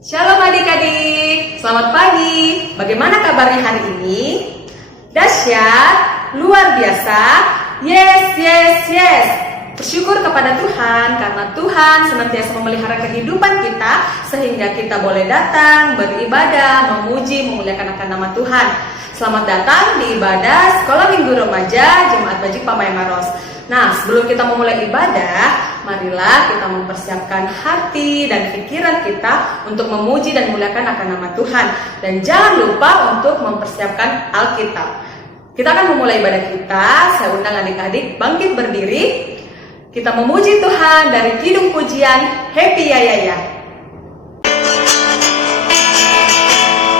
Shalom adik-adik, selamat pagi. Bagaimana kabarnya hari ini? Dahsyat, luar biasa. Yes, yes, yes. Bersyukur kepada Tuhan karena Tuhan senantiasa memelihara kehidupan kita sehingga kita boleh datang, beribadah, memuji, memuliakan akan nama Tuhan. Selamat datang di ibadah Sekolah Minggu Remaja Jemaat Bajik Pamai Maros. Nah, sebelum kita memulai ibadah, marilah kita mempersiapkan hati dan pikiran kita untuk memuji dan memuliakan akan nama Tuhan. Dan jangan lupa untuk mempersiapkan Alkitab. Kita akan memulai ibadah kita. Saya undang adik-adik bangkit berdiri. Kita memuji Tuhan dari Kidung Pujian Happy Ya Ya Ya.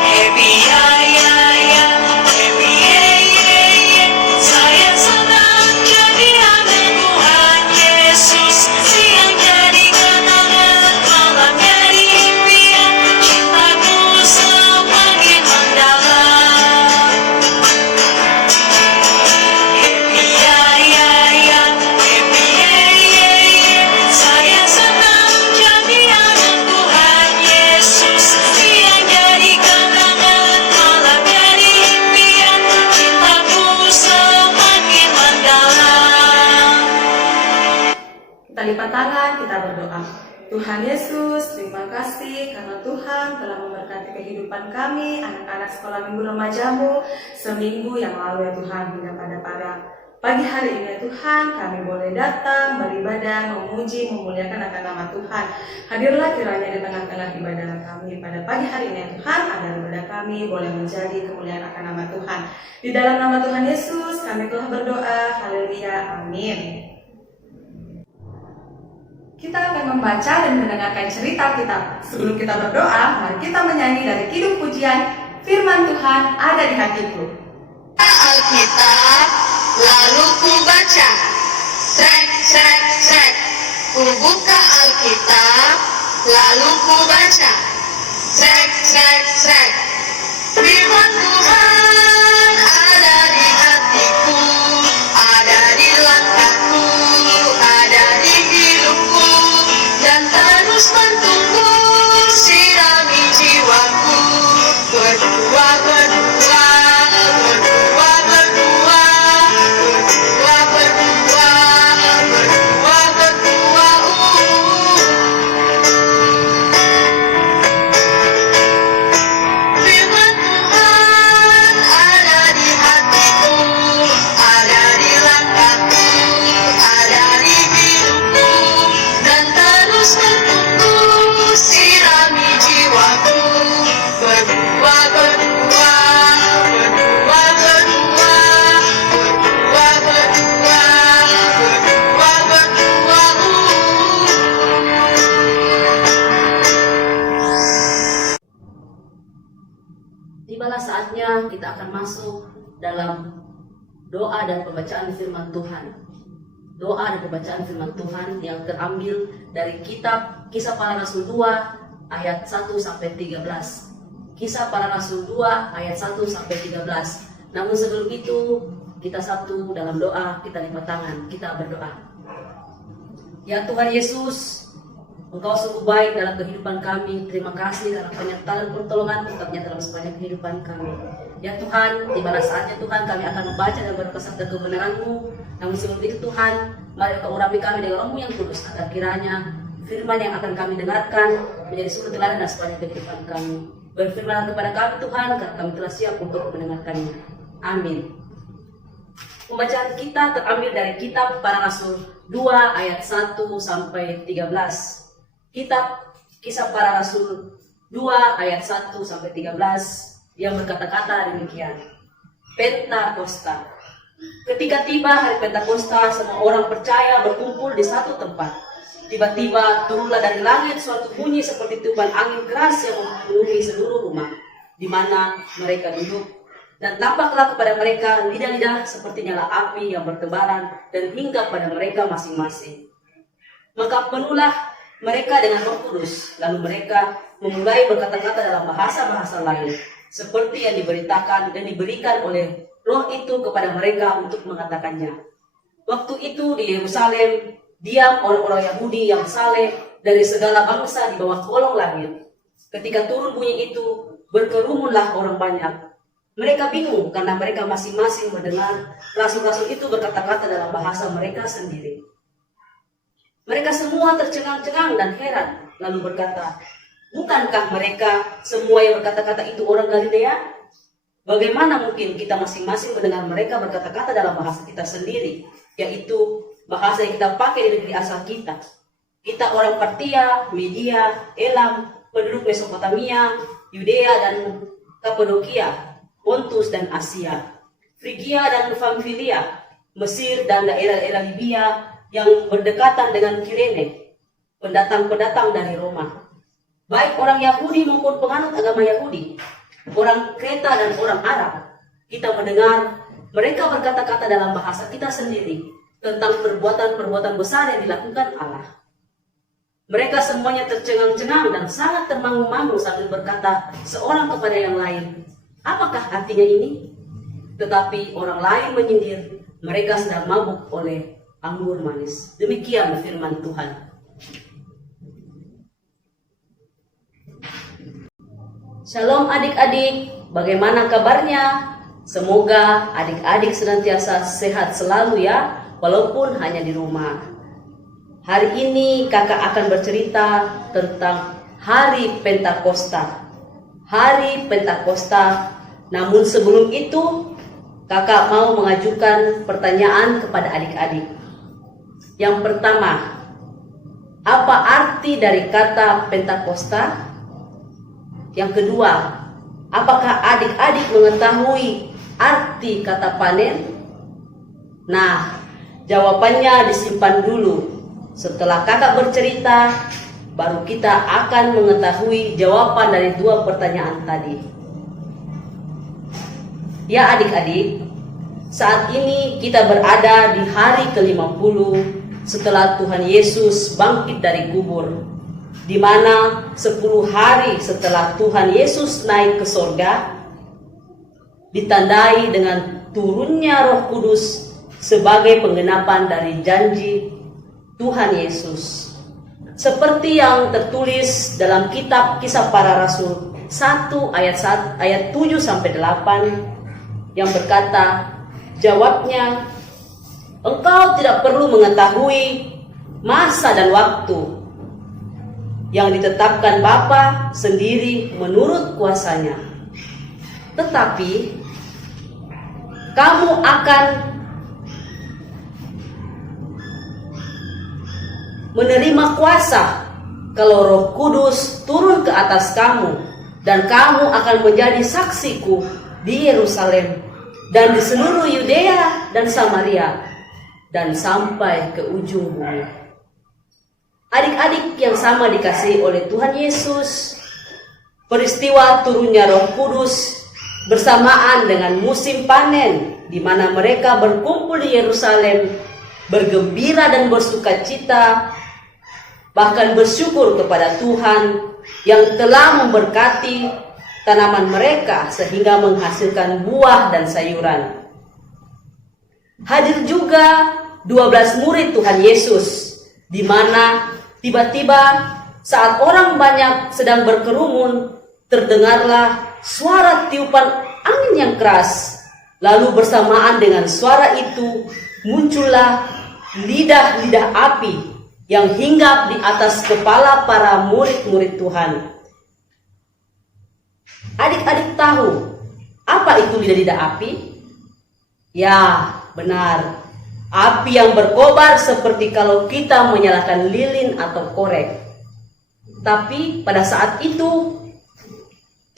Happy ya ya ya, happy ya ya ya. Saya senang jadi anak Tuhan Yesus. Siang jadi kenangan, malam jadi impian. Cintaku semakin mendalam. Happy ya ya ya, happy ya ya ya. Saya senang jadi anak Tuhan Yesus. Siang jadi kenangan, malam jadi impian. Cintaku semakin mendalam. Kita lipat tangan, kita berdoa. Tuhan Yesus, terima kasih karena Tuhan telah memberkati kehidupan kami, anak-anak sekolah minggu remajamu, seminggu yang lalu ya Tuhan, hingga pada pagi hari ini ya Tuhan, kami boleh datang, beribadah, memuji, memuliakan akan nama Tuhan. Hadirlah kiranya di tengah-tengah ibadah kami pada pagi hari ini ya Tuhan, agar ibadah kami boleh menjadi kemuliaan akan nama Tuhan. Di dalam nama Tuhan Yesus, kami telah berdoa, haleluya, amin. Kita akan membaca dan mendengarkan cerita kita. Sebelum kita berdoa, mari kita menyanyi dari Kidung Pujian, Firman Tuhan ada di hatiku. Alkitab, lalu ku baca. Srek, srek, srek. Ku buka Alkitab, lalu ku baca. Srek, srek, srek. Firman Tuhan ada di hatiku, ada di langkahku, ada di hidupku, dan terus mentunggu sirami jiwaku. Berdua, berdua, berdua, berdua, berdua, berdua, berdua, berdua, Firman Tuhan ada di hatiku, ada di langkahku, ada di hidupku, dan terus mentunggu sirami jiwaku. Berdua, berdua, berdua, berdua, berdua, berdua, berdua, berdua, Tibalah saatnya kita akan masuk dalam doa dan pembacaan firman Tuhan. Doa dan pembacaan firman Tuhan yang terambil dari kitab Kisah Para Rasul 2 ayat 1 sampai 13. Kisah Para Rasul 2 ayat 1 sampai 13. Namun sebelum itu kita satu dalam doa, kita lipat tangan, kita berdoa. Ya Tuhan Yesus, Engkau sungguh baik dalam kehidupan kami. Terima kasih karena penyertaan pertolongan Engkau dalam sepanjang kehidupan kami. Ya Tuhan, tibalah saatnya Tuhan kami akan membaca dan berkesan dan kebenaran-Mu. Namun sebelum itu Tuhan, mari Engkau urapi kami dengan Roh-Mu yang kudus, agar kiranya firman yang akan kami dengarkan menjadi sumber teladan dan sepanjang kehidupan kami. Berfirmanlah kepada kami Tuhan, karena kami telah siap untuk mendengarkannya. Amin. Pembacaan kita terambil dari kitab Para Rasul 2 ayat 1 sampai 13. Kitab Kisah Para Rasul 2 ayat 1 sampai 13 yang berkata-kata demikian. Pentakosta. Ketika tiba hari Pentakosta, semua orang percaya berkumpul di satu tempat. Tiba-tiba turunlah dari langit suatu bunyi seperti tiupan angin keras yang memenuhi seluruh rumah di mana mereka duduk. Dan tampaklah kepada mereka lidah-lidah seperti nyala api yang bertebaran dan hinggap pada mereka masing-masing. Maka penuhlah mereka dengan Roh Kudus, lalu mereka memulai berkata-kata dalam bahasa-bahasa lain, seperti yang diberitakan dan diberikan oleh Roh itu kepada mereka untuk mengatakannya. Waktu itu di Yerusalem diam orang-orang Yahudi yang saleh dari segala bangsa di bawah kolong langit. Ketika turun bunyi itu, berkerumunlah orang banyak. Mereka bingung karena mereka masing-masing mendengar rasul-rasul itu berkata-kata dalam bahasa mereka sendiri. Mereka semua tercengang-cengang dan heran, lalu berkata, "Bukankah mereka semua yang berkata-kata itu orang Galilea? Bagaimana mungkin kita masing-masing mendengar mereka berkata-kata dalam bahasa kita sendiri, yaitu bahasa yang kita pakai di negeri asal kita? Kita orang Partia, Media, Elam, penduduk Mesopotamia, Yudea dan Kapadokia, Pontus dan Asia, Frigia dan Pamfilia, Mesir dan daerah-daerah Libya yang berdekatan dengan Kirene, pendatang-pendatang dari Roma, baik orang Yahudi maupun penganut agama Yahudi, orang Kreta dan orang Arab. Kita mendengar mereka berkata-kata dalam bahasa kita sendiri tentang perbuatan-perbuatan besar yang dilakukan Allah." Mereka semuanya tercengang-cengang dan sangat termangu-mangu sambil berkata seorang kepada yang lain, "Apakah artinya ini?" Tetapi orang lain menyindir, mereka sedang mabuk oleh anggur manis. Demikian firman Tuhan. Shalom adik-adik, bagaimana kabarnya? Semoga adik-adik senantiasa sehat selalu ya, walaupun hanya di rumah. Hari ini kakak akan bercerita tentang Hari Pentakosta. Hari Pentakosta. Namun sebelum itu, kakak mau mengajukan pertanyaan kepada adik-adik. Yang pertama, apa arti dari kata Pentakosta? Yang kedua, apakah adik-adik mengetahui arti kata panen? Nah, jawabannya disimpan dulu. Setelah kakak bercerita, baru kita akan mengetahui jawaban dari dua pertanyaan tadi. Ya adik-adik, saat ini kita berada di hari ke-50 setelah Tuhan Yesus bangkit dari kubur, di mana 10 hari setelah Tuhan Yesus naik ke sorga, ditandai dengan turunnya Roh Kudus sebagai penggenapan dari janji Tuhan Yesus. Seperti yang tertulis dalam kitab Kisah Para Rasul 1 ayat 7 sampai 8 yang berkata, jawabnya, "Engkau tidak perlu mengetahui masa dan waktu yang ditetapkan Bapa sendiri menurut kuasanya. Tetapi kamu akan menerima kuasa kalau Roh Kudus turun ke atas kamu, dan kamu akan menjadi saksiku di Yerusalem dan di seluruh Yudea dan Samaria dan sampai ke ujung bumi." Adik-adik yang sama dikasihi oleh Tuhan Yesus, peristiwa turunnya Roh Kudus bersamaan dengan musim panen, di mana mereka berkumpul di Yerusalem, bergembira dan bersukacita, bahkan bersyukur kepada Tuhan yang telah memberkati tanaman mereka sehingga menghasilkan buah dan sayuran. Hadir juga 12 murid Tuhan Yesus, di mana tiba-tiba saat orang banyak sedang berkerumun, terdengarlah suara tiupan angin yang keras. Lalu bersamaan dengan suara itu muncullah lidah-lidah api yang hinggap di atas kepala para murid-murid Tuhan. Adik-adik tahu apa itu lidah-lidah api? Ya, benar. Api yang berkobar seperti kalau kita menyalakan lilin atau korek. Tapi pada saat itu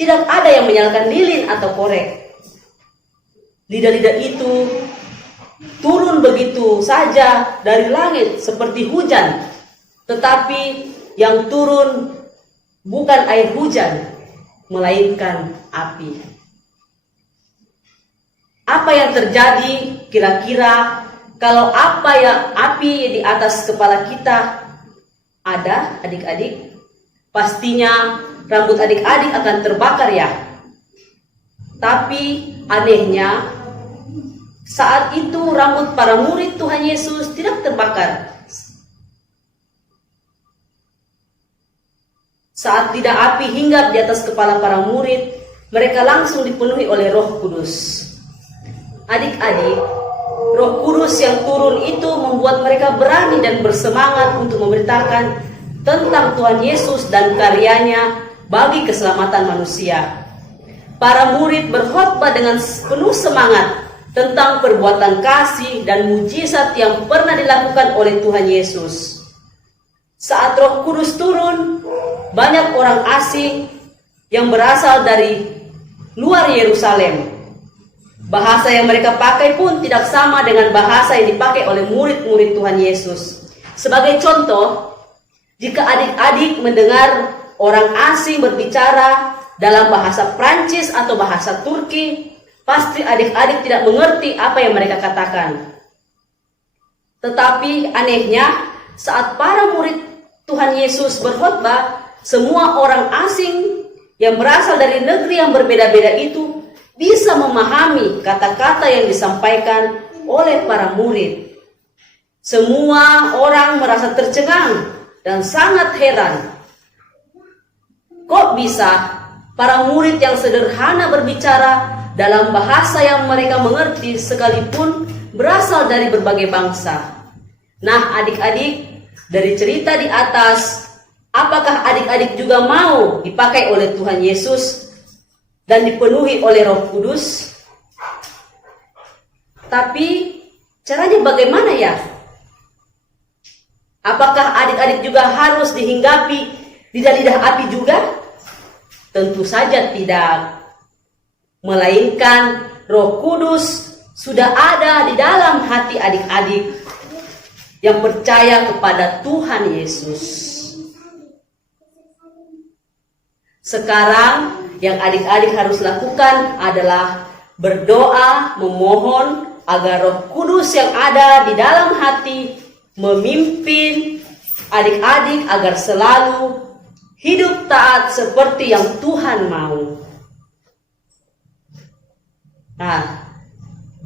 tidak ada yang menyalakan lilin atau korek. Lidah-lidah itu turun begitu saja dari langit seperti hujan. Tetapi yang turun bukan air hujan, melainkan api. Apa yang terjadi kira-kira kalau api di atas kepala kita ada, adik-adik? Pastinya rambut adik-adik akan terbakar ya. Tapi anehnya, saat itu rambut para murid Tuhan Yesus tidak terbakar. Saat lidah api hinggap di atas kepala para murid, mereka langsung dipenuhi oleh Roh Kudus. Adik-adik, Roh Kudus yang turun itu membuat mereka berani dan bersemangat untuk memberitakan tentang Tuhan Yesus dan karyanya bagi keselamatan manusia. Para murid berkhotbah dengan penuh semangat tentang perbuatan kasih dan mujizat yang pernah dilakukan oleh Tuhan Yesus. Saat Roh Kudus turun, banyak orang asing yang berasal dari luar Yerusalem. Bahasa yang mereka pakai pun tidak sama dengan bahasa yang dipakai oleh murid-murid Tuhan Yesus. Sebagai contoh, jika adik-adik mendengar orang asing berbicara dalam bahasa Prancis atau bahasa Turki, pasti adik-adik tidak mengerti apa yang mereka katakan. Tetapi anehnya, saat para murid Tuhan Yesus berkhotbah, semua orang asing yang berasal dari negeri yang berbeda-beda itu bisa memahami kata-kata yang disampaikan oleh para murid. Semua orang merasa tercengang dan sangat heran. Kok bisa para murid yang sederhana berbicara dalam bahasa yang mereka mengerti sekalipun berasal dari berbagai bangsa? Nah, adik-adik, dari cerita di atas, apakah adik-adik juga mau dipakai oleh Tuhan Yesus dan dipenuhi oleh Roh Kudus? Tapi caranya bagaimana ya? Apakah adik-adik juga harus dihinggapi lidah-lidah api juga? Tentu saja tidak. Melainkan Roh Kudus sudah ada di dalam hati adik-adik yang percaya kepada Tuhan Yesus. Sekarang yang adik-adik harus lakukan adalah berdoa, memohon agar Roh Kudus yang ada di dalam hati memimpin adik-adik agar selalu hidup taat seperti yang Tuhan mau. Nah,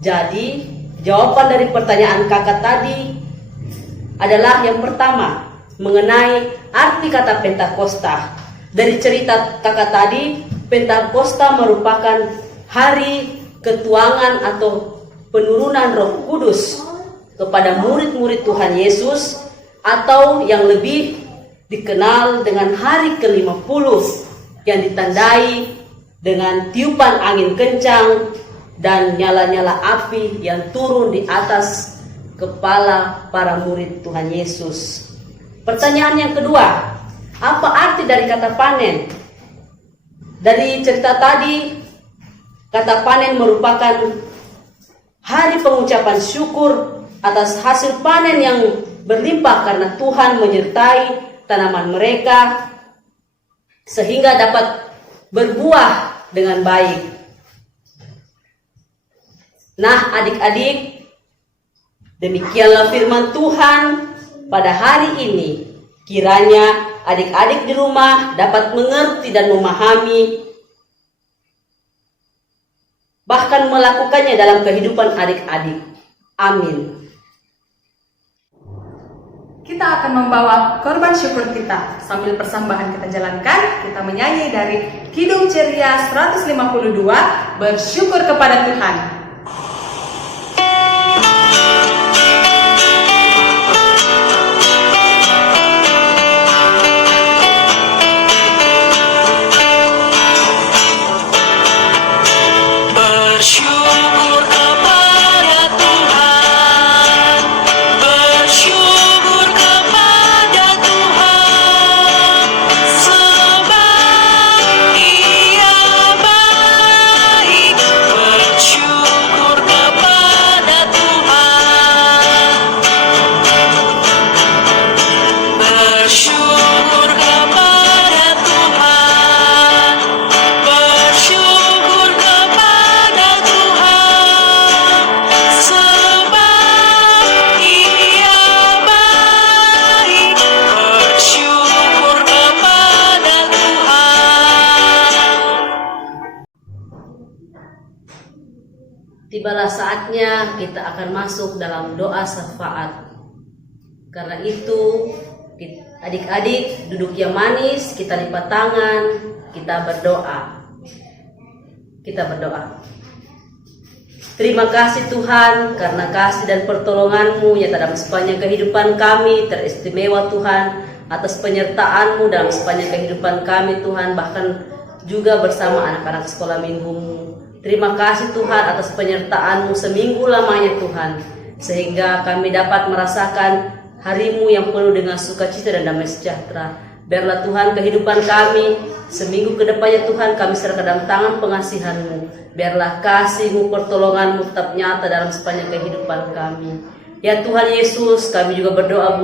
jadi jawaban dari pertanyaan kakak tadi adalah yang pertama, mengenai arti kata Pentakosta. Dari cerita kakak tadi, Pentakosta merupakan hari ketuangan atau penurunan Roh Kudus kepada murid-murid Tuhan Yesus, atau yang lebih dikenal dengan hari ke-50 yang ditandai dengan tiupan angin kencang dan nyala-nyala api yang turun di atas kepala para murid Tuhan Yesus. Pertanyaan yang kedua, apa arti dari kata panen? Dari cerita tadi, kata panen merupakan hari pengucapan syukur atas hasil panen yang berlimpah karena Tuhan menyertai tanaman mereka sehingga dapat berbuah dengan baik. Nah, adik-adik, demikianlah firman Tuhan pada hari ini. Kiranya adik-adik di rumah dapat mengerti dan memahami, bahkan melakukannya dalam kehidupan adik-adik. Amin. Kita akan membawa korban syukur kita. Sambil persembahan kita jalankan, kita menyanyi dari Kidung Ceria 152, bersyukur kepada Tuhan. Bersyukur kepada Tuhan, bersyukur kepada Tuhan, sebab Ia baik. Bersyukur kepada Tuhan, bersyukur kepada Tuhan, bersyukur kepada Tuhan, sebab Ia baik. Bersyukur kepada Tuhan. Tibalah saatnya kita akan masuk dalam doa syafaat. Karena itu, Adik-adik duduk yang manis, kita lipat tangan, kita berdoa. Kita berdoa. Terima kasih Tuhan karena kasih dan pertolongan-Mu yang dalam sepanjang kehidupan kami, teristimewa Tuhan atas penyertaan-Mu dalam sepanjang kehidupan kami Tuhan, bahkan juga bersama anak-anak sekolah minggu-Mu. Terima kasih Tuhan atas penyertaan-Mu seminggu lamanya Tuhan, sehingga kami dapat merasakan hari-Mu yang penuh dengan sukacita dan damai sejahtera. Biarlah Tuhan kehidupan kami seminggu ke depannya Tuhan kami serahkan dalam tangan pengasihan-Mu. Biarlah kasih-Mu, pertolongan-Mu tetap nyata dalam sepanjang kehidupan kami. Ya Tuhan Yesus, kami juga berdoa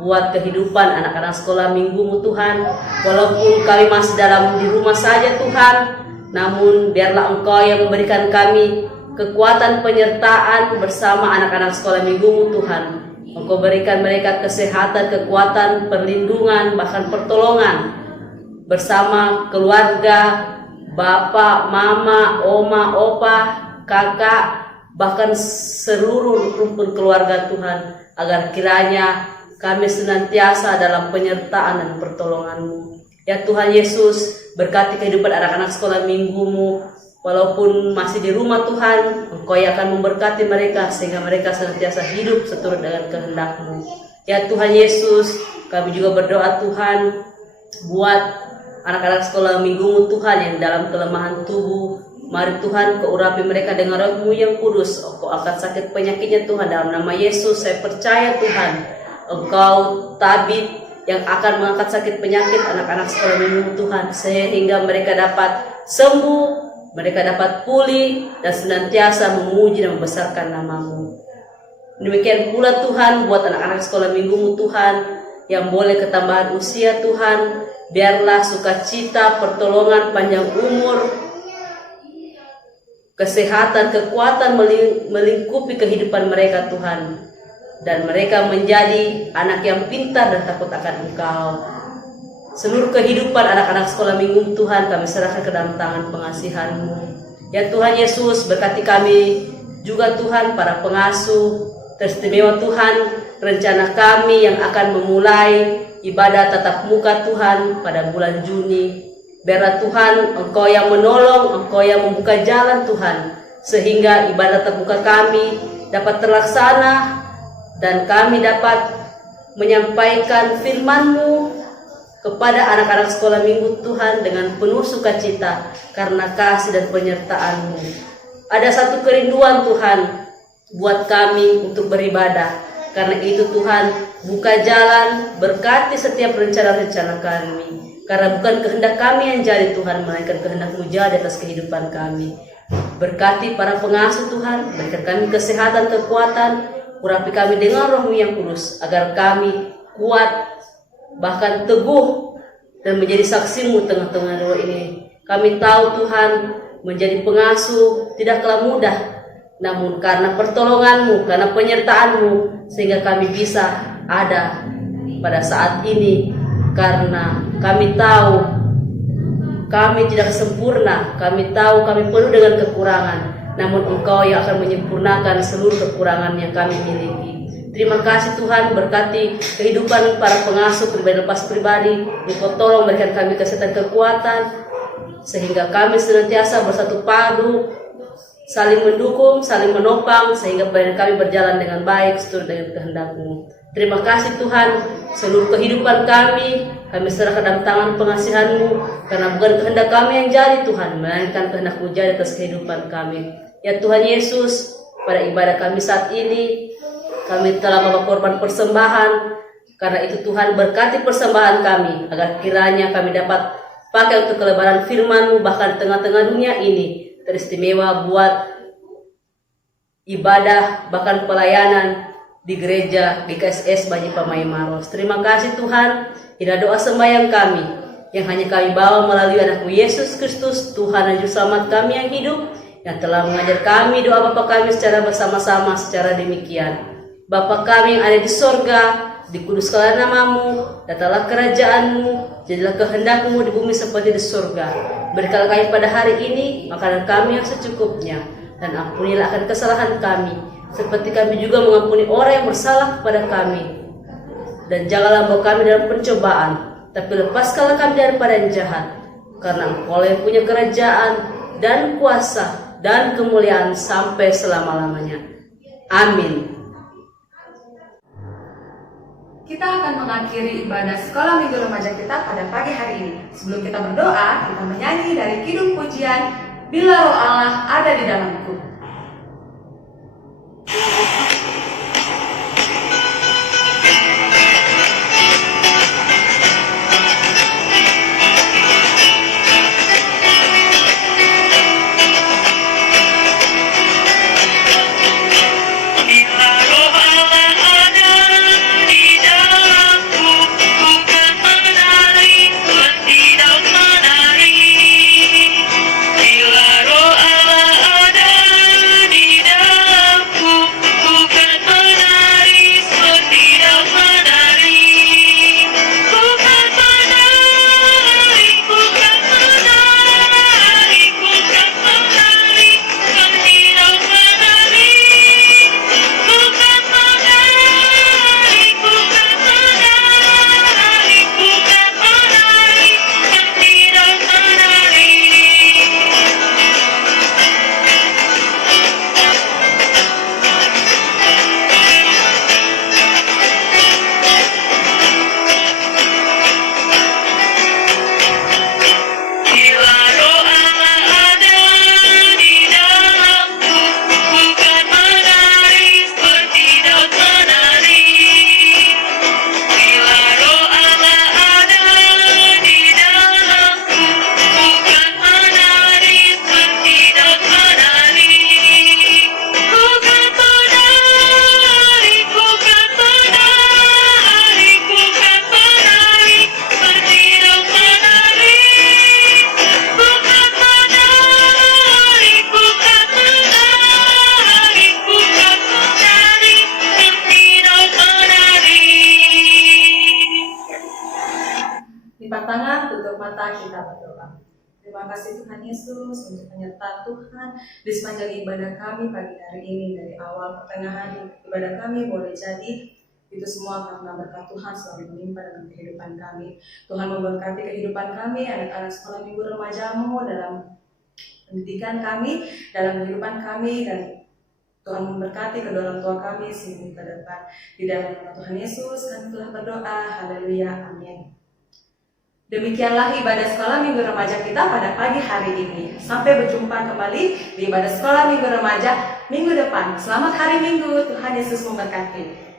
buat kehidupan anak-anak sekolah minggu-Mu Tuhan. Walaupun kami masih di rumah saja Tuhan, namun biarlah Engkau yang memberikan kami kekuatan penyertaan bersama anak-anak sekolah minggu-Mu Tuhan. Engkau berikan mereka kesehatan, kekuatan, perlindungan, bahkan pertolongan bersama keluarga, bapak, mama, oma, opa, kakak, bahkan seluruh rumpun keluarga Tuhan, agar kiranya kami senantiasa dalam penyertaan dan pertolongan-Mu. Ya Tuhan Yesus, berkati kehidupan anak-anak sekolah minggu-Mu. Walaupun masih di rumah Tuhan, Engkau yang akan memberkati mereka sehingga mereka senantiasa hidup seturut dengan kehendak-Mu. Ya Tuhan Yesus, kami juga berdoa Tuhan buat anak-anak sekolah minggu-Mu Tuhan yang dalam kelemahan tubuh. Mari Tuhan Kau urapi mereka dengan Roh-Mu yang kudus. Kau angkat sakit penyakitnya Tuhan dalam nama Yesus. Saya percaya Tuhan Engkau tabib yang akan mengangkat sakit penyakit anak-anak sekolah minggu Tuhan, sehingga mereka dapat sembuh, mereka dapat pulih dan senantiasa memuji dan membesarkan nama-Mu. Demikian pula Tuhan buat anak-anak sekolah minggu-Mu Tuhan yang boleh ketambahan usia Tuhan, biarlah sukacita, pertolongan, panjang umur, kesehatan, kekuatan melingkupi kehidupan mereka Tuhan, dan mereka menjadi anak yang pintar dan takut akan Engkau. Seluruh kehidupan anak-anak sekolah minggu Tuhan kami serahkan ke dalam tangan pengasihan-Mu. Ya Tuhan Yesus, berkati kami juga Tuhan para pengasuh, teristimewa Tuhan rencana kami yang akan memulai ibadah tatap muka Tuhan pada bulan Juni. Biarlah Tuhan Engkau yang menolong, Engkau yang membuka jalan Tuhan, sehingga ibadah tatap muka kami dapat terlaksana dan kami dapat menyampaikan firman-Mu kepada anak-anak sekolah minggu Tuhan dengan penuh sukacita karena kasih dan penyertaan-Mu. Ada satu kerinduan Tuhan buat kami untuk beribadah. Karena itu Tuhan, buka jalan, berkati setiap rencana-rencana kami. Karena bukan kehendak kami yang jadi Tuhan, melainkan kehendak-Mu jadi atas kehidupan kami. Berkati para pengasuh Tuhan, berikan kami kesehatan, kekuatan, urapi kami dengan Roh-Mu yang kudus, agar kami kuat, bahkan teguh dan menjadi saksi-Mu tengah-tengah doa ini. Kami tahu Tuhan, menjadi pengasuh tidaklah mudah, namun karena pertolongan-Mu, karena penyertaan-Mu, sehingga kami bisa ada pada saat ini. Karena kami tahu kami tidak sempurna, kami tahu kami penuh dengan kekurangan, namun Engkau yang akan menyempurnakan seluruh kekurangan yang kami miliki. Terima kasih Tuhan, berkati kehidupan para pengasuh pribadi lepas pribadi. Engkau tolong berikan kami kesehatan, kekuatan, sehingga kami senantiasa bersatu padu, saling mendukung, saling menopang, sehingga pelayanan kami berjalan dengan baik seturut dengan kehendak-Mu. Terima kasih Tuhan, seluruh kehidupan kami serahkan dalam tangan pengasihan-Mu, karena bukan kehendak kami yang jadi Tuhan, melainkan kehendak-Mu jadi atas kehidupan kami. Ya Tuhan Yesus, pada ibadah kami saat ini, kami telah membawa korban persembahan. Karena itu Tuhan, berkati persembahan kami, agar kiranya kami dapat pakai untuk kelebaran firman-Mu, bahkan di tengah-tengah dunia ini teristimewa buat ibadah, bahkan pelayanan di gereja GKSS Banyi Pamai Maros. Terima kasih Tuhan, inilah doa sembahyang kami yang hanya kami bawa melalui anak-Mu Yesus Kristus, Tuhan dan Juru Selamat kami yang hidup, yang telah mengajar kami doa Bapa kami secara bersama-sama secara demikian. Bapa kami yang ada di sorga, dikuduskanlah nama-Mu, datanglah kerajaan-Mu, jadilah kehendak-Mu di bumi seperti di sorga. Berikanlah kami pada hari ini makanan kami yang secukupnya, dan ampunilah akan kesalahan kami, seperti kami juga mengampuni orang yang bersalah kepada kami. Dan janganlah bawa kami dalam pencobaan, tapi lepaskanlah kami daripada yang jahat. Karena Engkau yang punya kerajaan dan kuasa dan kemuliaan sampai selama-lamanya. Amin. Kita akan mengakhiri ibadah sekolah minggu remaja kita pada pagi hari ini. Sebelum kita berdoa, kita menyanyi dari Kidung Pujian, Bila Roh Allah Ada di Dalamku. Bila Roh Allah ada di dalamku, bukan menari seperti daun menari. Bila Roh Allah ada di dalamku, bukan menari seperti daun menari. Bukan menari, bukan menari, bukan menari seperti daun menari. Bukan menari, bukan menari, bukan menari seperti daun menari. Bila Roh Allah ada di dalamku, bukan menari seperti daun menari. Bila Roh Allah ada di dalamku, bukan menari seperti daun menari. Bukan menari, bukan menari, bukan menari seperti daun menari. Bukan menari, bukan menari, bukan menari seperti daun menari. Lipat tangan, tutup mata, kita berdoa. Terima kasih Tuhan Yesus untuk penyertaan Tuhan di sepanjang ibadah kami pagi hari ini. Dari awal pertengahan ibadah kami boleh jadi itu semua karena berkat Tuhan selalu menimpa dalam kehidupan kami. Tuhan memberkati kehidupan kami, anak-anak sekolah minggu remajamu dalam pendidikan kami, dalam kehidupan kami, dan Tuhan memberkati kedua orang tua kami sehingga ke depan. Di dalam nama Tuhan Yesus kami telah berdoa. Haleluya. Amin. Demikianlah ibadah sekolah minggu remaja kita pada pagi hari ini. Sampai berjumpa kembali di ibadah sekolah minggu remaja minggu depan. Selamat hari Minggu. Tuhan Yesus memberkati.